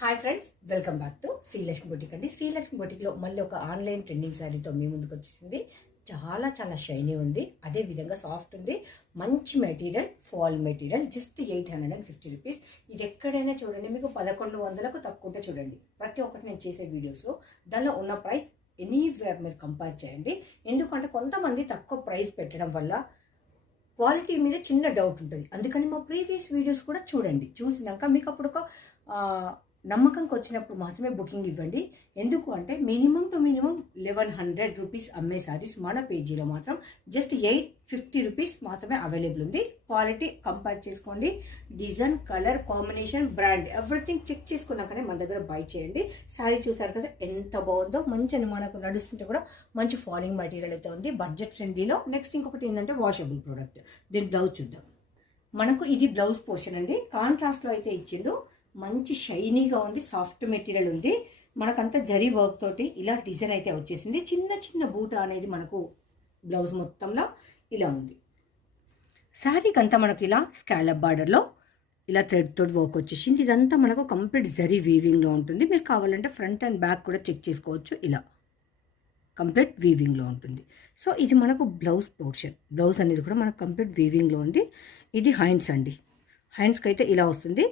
Hi friends, welcome back to Srilakshmi boutique అండి. శ్రీలక్ష్మి బొటిక్లో మళ్ళీ ఒక ఆన్లైన్ ట్రెండింగ్ శారీతో మీ ముందుకు వచ్చేసింది. చాలా చాలా షైనీ ఉంది, అదే విధంగా సాఫ్ట్ ఉంది, మంచి material, fall material, just 850 rupees. ఇది ఎక్కడైనా చూడండి, మీకు 1100కు తక్కువ ఉంటే చూడండి. ప్రతి ఒక్కటి నేను చేసే వీడియోస్ దానిలో ఉన్న ప్రైస్ ఎనీవేర్ మీరు కంపేర్ చేయండి. ఎందుకంటే కొంతమంది తక్కువ ప్రైస్ పెట్టడం వల్ల క్వాలిటీ మీద చిన్న డౌట్ ఉంటుంది. అందుకని మా ప్రీవియస్ వీడియోస్ కూడా చూడండి. చూసినాక మీకు అప్పుడు ఒక నమ్మకంకి వచ్చినప్పుడు మాత్రమే బుకింగ్ ఇవ్వండి. ఎందుకు అంటే మినిమం టు మినిమం 1100 రూపీస్ అమ్మే సారీస్ మన పేజీలో మాత్రం జస్ట్ 850 రూపీస్ మాత్రమే అవైలబుల్ ఉంది. క్వాలిటీ కంపేర్ చేసుకోండి, design, colour combination, brand everything check చేసుకున్నాకనే మన దగ్గర బై చేయండి. శారీ చూసారు కదా ఎంత బాగుందో, మంచి మనకు నడుస్తుంటే కూడా మంచి ఫాలింగ్ మెటీరియల్ అయితే ఉంది, బడ్జెట్ ఫ్రెండ్లీలో. నెక్స్ట్ ఇంకొకటి ఏంటంటే వాషబుల్ ప్రోడక్ట్. దీని బ్లౌజ్ చూద్దాం. మనకు ఇది బ్లౌజ్ పోర్షన్ అండి, కాంట్రాస్ట్లో అయితే ఇచ్చిండు. మంచి షైనీగా ఉంది, సాఫ్ట్ మెటీరియల్ ఉంది, మనకంతా జరీ వర్క్ తోటి ఇలా డిజైన్ అయితే వచ్చేసింది. చిన్న చిన్న బూట అనేది మనకు బ్లౌజ్ మొత్తంలో ఇలా ఉంది. శారీకి అంతా మనకి ఇలా స్కాలప్ బార్డర్లో ఇలా థ్రెడ్ తోటి వర్క్ వచ్చేసింది. ఇదంతా మనకు కంప్లీట్ జరీ వీవింగ్లో ఉంటుంది. మీరు కావాలంటే ఫ్రంట్ అండ్ బ్యాక్ కూడా చెక్ చేసుకోవచ్చు. ఇలా కంప్లీట్ వీవింగ్లో ఉంటుంది. సో ఇది మనకు బ్లౌజ్ పోర్షన్. బ్లౌజ్ అనేది కూడా మనకు కంప్లీట్ వీవింగ్లో ఉంది. ఇది హ్యాండ్స్ అండి, హ్యాండ్స్కి అయితే ఇలా వస్తుంది.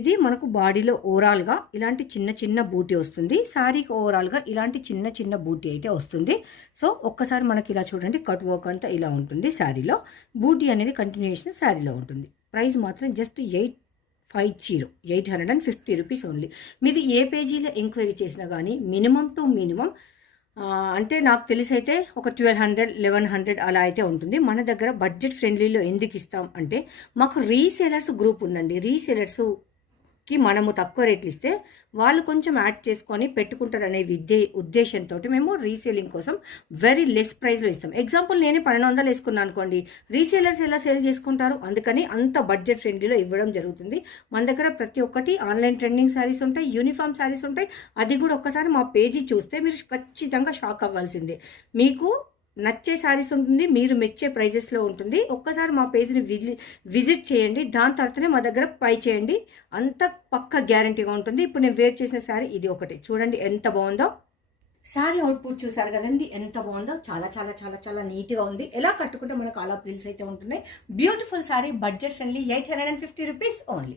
ఇది మనకు బాడీలో ఓవరాల్గా ఇలాంటి చిన్న చిన్న బూటీ వస్తుంది. శారీకి ఓవరాల్గా ఇలాంటి చిన్న చిన్న బూటీ అయితే వస్తుంది. సో ఒక్కసారి మనకి ఇలా చూడండి, కట్ వర్క్ అంతా ఇలా ఉంటుంది. శారీలో బూటీ అనేది కంటిన్యూషన్ శారీలో ఉంటుంది. ప్రైస్ మాత్రం జస్ట్ 850 రూపీస్ ఓన్లీ. మీది ఏ పేజీలో ఎంక్వైరీ చేసినా కానీ మినిమం టు మినిమం అంటే నాకు తెలిసి అయితే ఒక 1200, 1100 అలా అయితే ఉంటుంది. మన దగ్గర బడ్జెట్ ఫ్రెండ్లీలో ఎందుకు ఇస్తాం అంటే మాకు రీసేలర్స్ గ్రూప్ ఉందండి. రీసేలర్స్కి మనము తక్కువ రేట్లు ఇస్తే వాళ్ళు కొంచెం యాడ్ చేసుకొని పెట్టుకుంటారనే ఉద్దేశంతో మేము రీసేలింగ్ కోసం వెరీ లెస్ ప్రైస్లో ఇస్తాం. ఎగ్జాంపుల్ నేనే 1200 వేసుకున్నాను అనుకోండి, రీసేలర్స్ ఎలా సేల్ చేసుకుంటారు? అందుకని అంత బడ్జెట్ ఫ్రెండ్లీలో ఇవ్వడం జరుగుతుంది. మన దగ్గర ప్రతి ఒక్కటి ఆన్లైన్ ట్రెండింగ్ శారీస్ ఉంటాయి, యూనిఫామ్ శారీస్ ఉంటాయి. అది కూడా ఒక్కసారి మా పేజీ చూస్తే మీరు ఖచ్చితంగా షాక్ అవ్వాల్సిందే. మీకు నచ్చే శారీస్ ఉంటుంది, మీరు మెచ్చే ప్రైజెస్లో ఉంటుంది. ఒక్కసారి మా పేజ్ని విజిట్ చేయండి, దాని తర్వాతనే మా దగ్గర పై చేయండి. అంత పక్క గ్యారంటీగా ఉంటుంది. ఇప్పుడు నేను వేర్ చేసిన శారీ ఇది ఒకటి చూడండి ఎంత బాగుందో. శారీ అవుట్పుట్ చూసారు కదండి ఎంత బాగుందో. చాలా చాలా చాలా చాలా నీట్గా ఉంది. ఎలా కట్టుకుంటే మనకు అలా ప్రిల్స్ అయితే ఉంటున్నాయి. Beautiful sari, budget friendly, 850 rupees only.